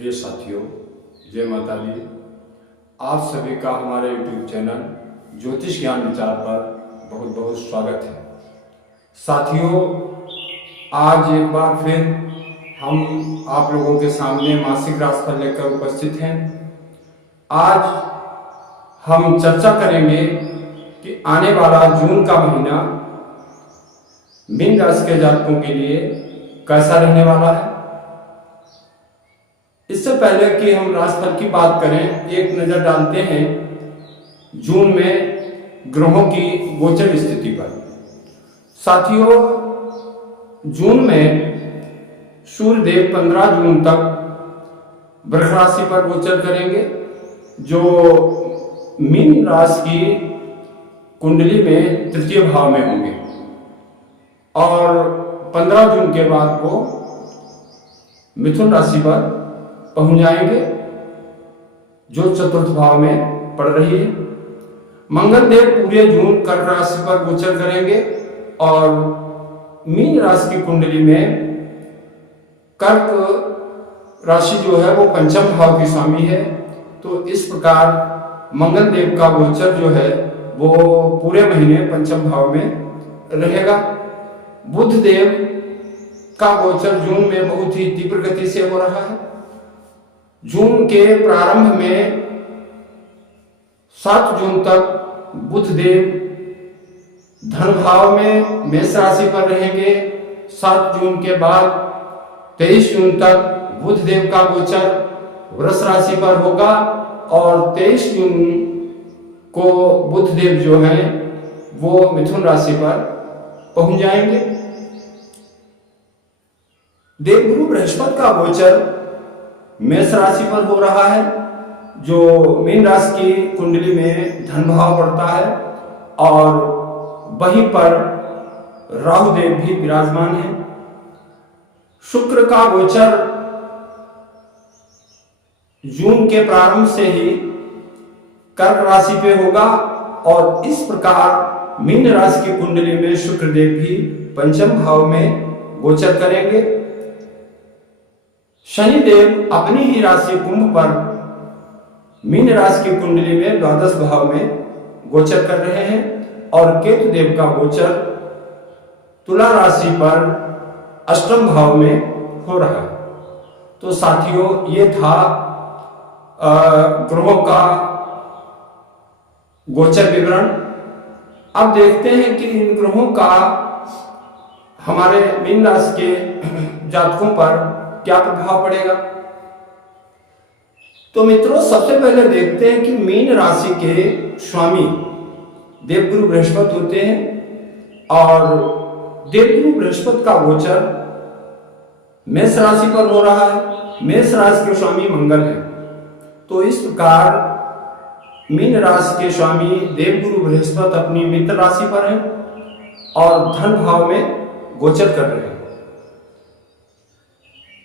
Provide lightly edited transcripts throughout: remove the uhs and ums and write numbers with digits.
प्रिय साथियों, जय माता दी। आप सभी का हमारे YouTube चैनल ज्योतिष ज्ञान विचार पर बहुत बहुत स्वागत है। साथियों, आज एक बार फिर हम आप लोगों के सामने मासिक राशिफल लेकर उपस्थित हैं। आज हम चर्चा करेंगे कि आने वाला जून का महीना मीन राशि के जातकों के लिए कैसा रहने वाला है। इससे पहले कि हम राशिफल की बात करें, एक नजर डालते हैं जून में ग्रहों की गोचर स्थिति पर। साथियों, जून में सूर्य देव 15 जून तक वृष राशि पर गोचर करेंगे, जो मीन राशि की कुंडली में तृतीय भाव में होंगे, और 15 जून के बाद वो मिथुन राशि पर पहुंच जाएंगे, जो चतुर्थ भाव में पड़ रही है। मंगल देव पूरे जून कर्क राशि पर गोचर करेंगे और मीन राशि की कुंडली में कर्क राशि जो है वो पंचम भाव की स्वामी है। तो इस प्रकार मंगल देव का गोचर जो है वो पूरे महीने पंचम भाव में रहेगा। बुध देव का गोचर जून में बहुत ही तीव्र गति से हो रहा है। जून के प्रारंभ में 7 जून तक बुध देव धन भाव में मेष राशि पर रहेंगे। 7 जून के बाद 23 जून तक बुध देव का गोचर वृष राशि पर होगा और 23 जून को बुध देव जो है वो मिथुन राशि पर पहुंच जाएंगे। देवगुरु बृहस्पति का गोचर मेष राशि पर हो रहा है, जो मीन राशि की कुंडली में धन भाव पड़ता है, और वहीं पर राहु देव भी विराजमान है। शुक्र का गोचर जून के प्रारंभ से ही कर्क राशि पे होगा, और इस प्रकार मीन राशि की कुंडली में शुक्र देव भी पंचम भाव में गोचर करेंगे। शनि देव अपनी ही राशि कुंभ पर मीन राशि की कुंडली में द्वादश भाव में गोचर कर रहे हैं, और केतु देव का गोचर तुला राशि पर अष्टम भाव में हो रहा है। तो साथियों, ये था ग्रहों का गोचर विवरण। अब देखते हैं कि इन ग्रहों का हमारे मीन राशि के जातकों पर क्या प्रभाव पड़ेगा। तो मित्रों, सबसे पहले देखते हैं कि मीन राशि के स्वामी देवगुरु बृहस्पति होते हैं, और देवगुरु बृहस्पति का गोचर मेष राशि पर हो रहा है। मेष राशि के स्वामी मंगल है। तो इस प्रकार मीन राशि के स्वामी देवगुरु बृहस्पति अपनी मित्र राशि पर हैं और धन भाव में गोचर कर रहे हैं।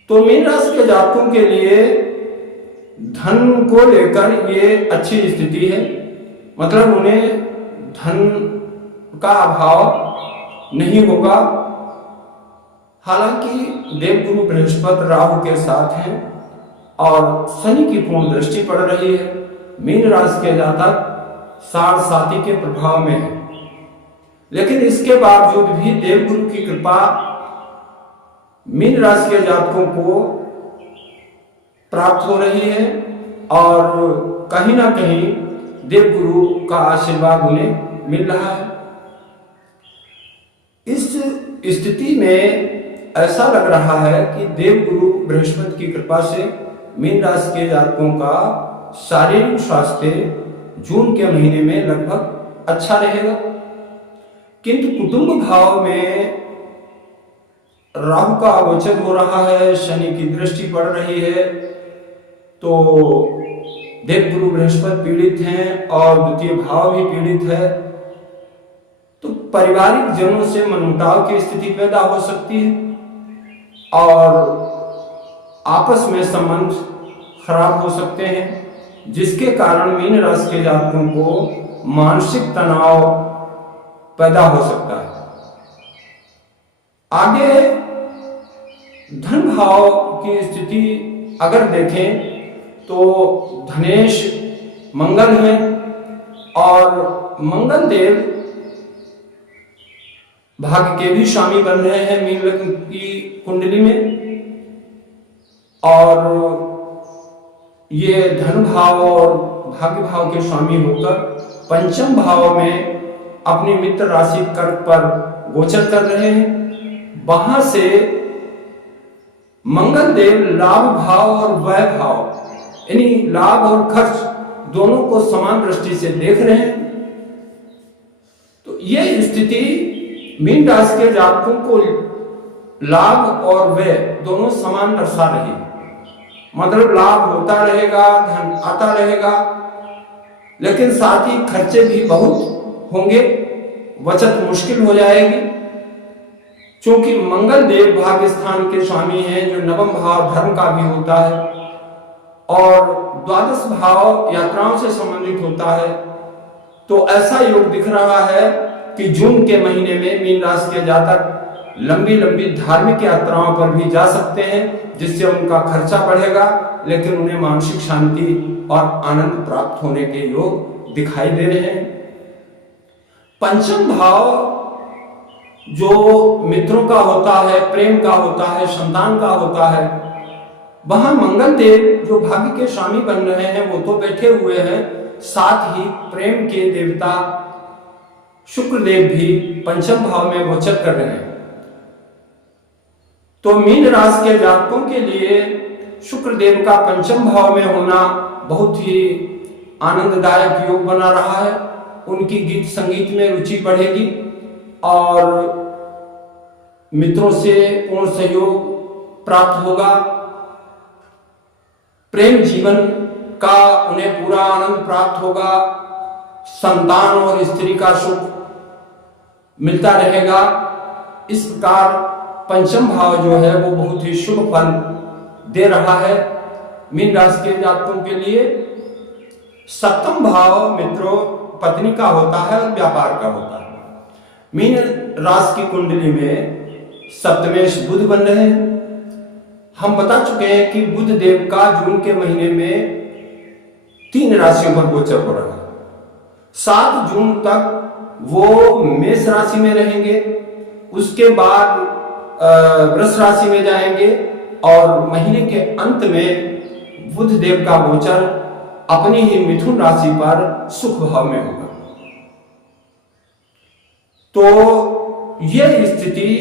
तो मीन राशि के जातकों के लिए धन को लेकर ये अच्छी स्थिति है, मतलब उन्हें धन का अभाव नहीं होगा। हालांकि देवगुरु बृहस्पति राहु के साथ हैं और शनि की पूर्ण दृष्टि पड़ रही है। मीन राशि के जातक साढ़ साथी के प्रभाव में है, लेकिन इसके बावजूद भी देवगुरु की कृपा मीन राशि के जातकों को प्राप्त हो रही है, और कहीं ना कहीं देवगुरु का आशीर्वाद उन्हें मिल रहा है। इस स्थिति में ऐसा लग रहा है कि देवगुरु बृहस्पति की कृपा से मीन राशि के जातकों का शारीरिक स्वास्थ्य जून के महीने में लगभग अच्छा रहेगा। किंतु कुटुंब भाव में राहु का गोचर हो रहा है, शनि की दृष्टि पड़ रही है, तो देवगुरु बृहस्पति पीड़ित हैं और द्वितीय भाव भी पीड़ित है। तो पारिवारिक जनों से मनमुटाव की स्थिति पैदा हो सकती है और आपस में संबंध खराब हो सकते हैं, जिसके कारण मीन राशि के जातकों को मानसिक तनाव पैदा हो सकता है। आगे धन भाव की स्थिति अगर देखें तो धनेश मंगल हैं और मंगल देव भाग्य के भी स्वामी बन रहे हैं मीन लग्न की कुंडली में। और ये धन भाव और भाग्य भाव के स्वामी होकर पंचम भाव में अपनी मित्र राशि कर्क पर गोचर कर रहे हैं। वहां से मंगल देव लाभ भाव और व्यय भाव यानी लाभ और खर्च दोनों को समान दृष्टि से देख रहे हैं। तो यह स्थिति मीन राशि के जातकों को लाभ और व्यय दोनों समान दर्शा रही है। मतलब लाभ होता रहेगा, धन आता रहेगा, लेकिन साथ ही खर्चे भी बहुत होंगे, बचत मुश्किल हो जाएगी। क्योंकि मंगल देव भाग्य स्थान के स्वामी हैं जो नवम भाव धर्म का भी होता है और द्वादश भाव यात्राओं से संबंधित होता है। तो ऐसा योग दिख रहा है कि जून के महीने में मीन राशि के जातक लंबी लंबी धार्मिक यात्राओं पर भी जा सकते हैं, जिससे उनका खर्चा बढ़ेगा, लेकिन उन्हें मानसिक शांति और आनंद प्राप्त होने के योग दिखाई दे रहे हैं। पंचम भाव जो मित्रों का होता है, प्रेम का होता है, संतान का होता है, वहां मंगल देव जो भाग्य के स्वामी बन रहे हैं वो तो बैठे हुए हैं, साथ ही प्रेम के देवता शुक्र देव भी पंचम भाव में गोचर कर रहे हैं। तो मीन राशि के जातकों के लिए शुक्र देव का पंचम भाव में होना बहुत ही आनंददायक योग बना रहा है। उनकी गीत संगीत में रुचि बढ़ेगी और मित्रों से पूर्ण सहयोग प्राप्त होगा। प्रेम जीवन का उन्हें पूरा आनंद प्राप्त होगा। संतान और स्त्री का सुख मिलता रहेगा। इस प्रकार पंचम भाव जो है वो बहुत ही शुभ फल दे रहा है मीन राशि के जातकों के लिए। सप्तम भाव मित्रों पत्नी का होता है और व्यापार का होता है। मीन राशि की कुंडली में सप्तमेश बुध बन रहे हैं। हम बता चुके हैं कि बुध देव का जून के महीने में 3 राशियों पर गोचर हो रहा है। 7 जून तक वो मेष राशि में रहेंगे, उसके बाद वृष राशि में जाएंगे और महीने के अंत में बुध देव का गोचर अपनी ही मिथुन राशि पर सुख भाव में होगा। तो यह स्थिति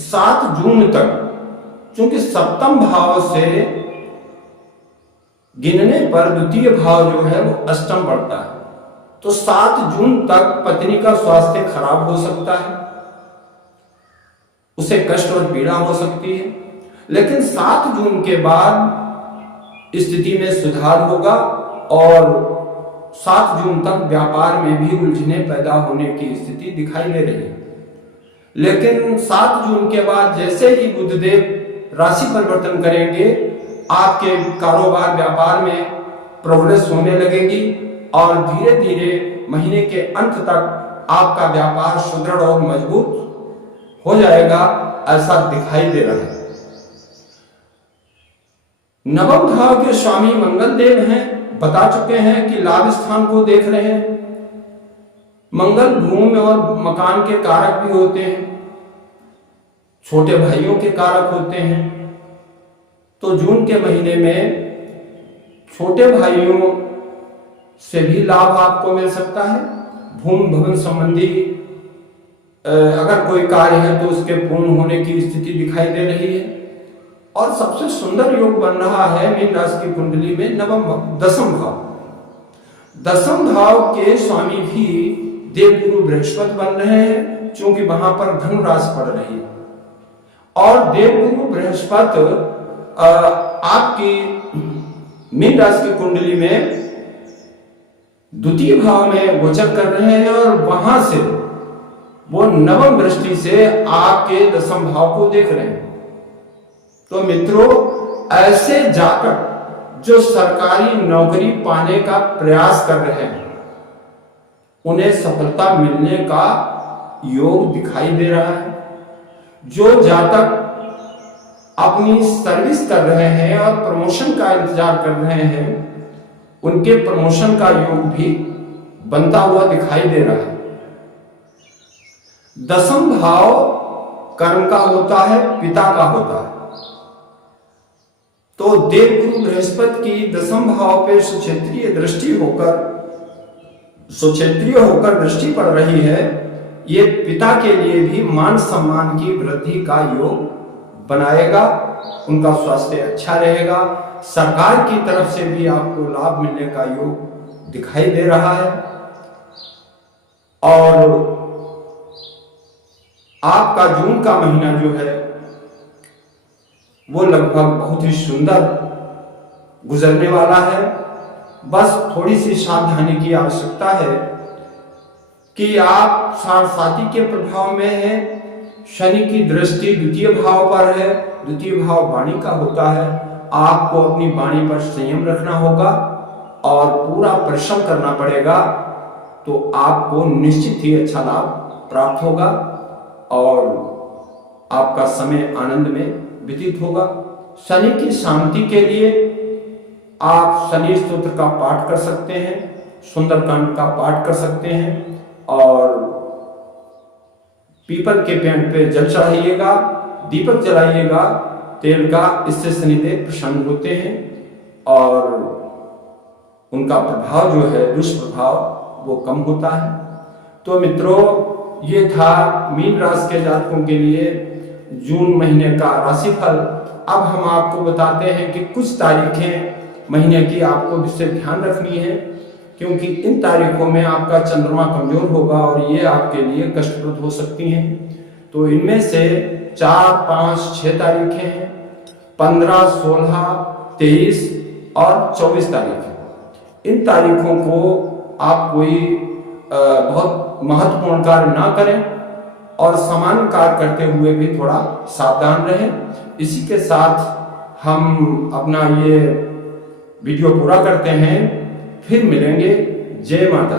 7 जून तक, क्योंकि सप्तम भाव से गिनने पर द्वितीय भाव जो है वो अष्टम पड़ता है, तो 7 जून तक पत्नी का स्वास्थ्य खराब हो सकता है, उसे कष्ट और पीड़ा हो सकती है। लेकिन 7 जून के बाद स्थिति में सुधार होगा और 7 जून तक व्यापार में भी उलझने पैदा होने की स्थिति दिखाई दे रही है। लेकिन 7 जून के बाद जैसे ही बुधदेव राशि परिवर्तन करेंगे, आपके कारोबार व्यापार में प्रोग्रेस होने लगेगी और धीरे धीरे महीने के अंत तक आपका व्यापार सुदृढ़ और मजबूत हो जाएगा, ऐसा दिखाई दे रहा है। नवम भाव के स्वामी मंगल देव हैं, बता चुके हैं कि लाभ स्थान को देख रहे हैं। मंगल भूमि और मकान के कारक भी होते हैं, छोटे भाइयों के कारक होते हैं। तो जून के महीने में छोटे भाइयों से भी लाभ आपको मिल सकता है। भूमि भवन संबंधी अगर कोई कार्य है तो उसके पूर्ण होने की स्थिति दिखाई दे रही है। और सबसे सुंदर योग बन रहा है मीन राशि की कुंडली में दसम भाव। दसम भाव के स्वामी भी देवगुरु बृहस्पति बन रहे हैं, क्योंकि वहां पर धनु राशि पड़ रही है। और देवगुरु बृहस्पति आपकी मीन राशि की कुंडली में द्वितीय भाव में गोचर कर रहे हैं और वहां से वो नवम दृष्टि से आपके दसम भाव को देख रहे हैं। तो मित्रों, ऐसे जातक जो सरकारी नौकरी पाने का प्रयास कर रहे हैं, उन्हें सफलता मिलने का योग दिखाई दे रहा है। जो जातक अपनी सर्विस कर रहे हैं और प्रमोशन का इंतजार कर रहे हैं, उनके प्रमोशन का योग भी बनता हुआ दिखाई दे रहा है। दसम भाव कर्म का होता है, पिता का होता है। तो देवगुरु बृहस्पति की दसम भाव पे सुक्षेत्रीय होकर दृष्टि पड़ रही है। ये पिता के लिए भी मान सम्मान की वृद्धि का योग बनाएगा, उनका स्वास्थ्य अच्छा रहेगा, सरकार की तरफ से भी आपको लाभ मिलने का योग दिखाई दे रहा है। और आपका जून का महीना जो है वो लगभग बहुत ही सुंदर गुजरने वाला है। बस थोड़ी सी सावधानी की आवश्यकता है कि आप साढ़े के प्रभाव में हैं, शनि की दृष्टि द्वितीय भाव पर है, द्वितीय भाव वाणी का होता है। आपको अपनी वाणी पर संयम रखना होगा और पूरा परिश्रम करना पड़ेगा, तो आपको निश्चित ही अच्छा लाभ प्राप्त होगा और आपका समय आनंद में व्यतीत होगा। शनि की शांति के लिए आप शनि स्तोत्र का पाठ कर सकते हैं, सुंदरकांड का पाठ कर सकते हैं और पीपल के पेड़ पे जल चढ़ाइएगा, दीपक जलाइएगा तेल का। इससे शनिदेव प्रसन्न होते हैं और उनका प्रभाव जो है दुष्प्रभाव वो कम होता है। तो मित्रों, ये था मीन राशि के जातकों के लिए जून महीने का राशिफल। अब हम आपको बताते हैं कि कुछ तारीखें महीने की आपको विशेष ध्यान रखनी है, क्योंकि इन तारीखों में आपका चंद्रमा कमजोर होगा और ये आपके लिए कष्टप्रद हो सकती हैं। तो इनमें से 4, 5, 6 तारीखें हैं, 15, 16, 23 और 24 तारीखें। इन तारीखों को आप कोई बहुत महत्वपूर्ण कार्य ना करें और सामान्य कार्य करते हुए भी थोड़ा सावधान रहें। इसी के साथ हम अपना ये वीडियो पूरा करते हैं, फिर मिलेंगे। जय माता।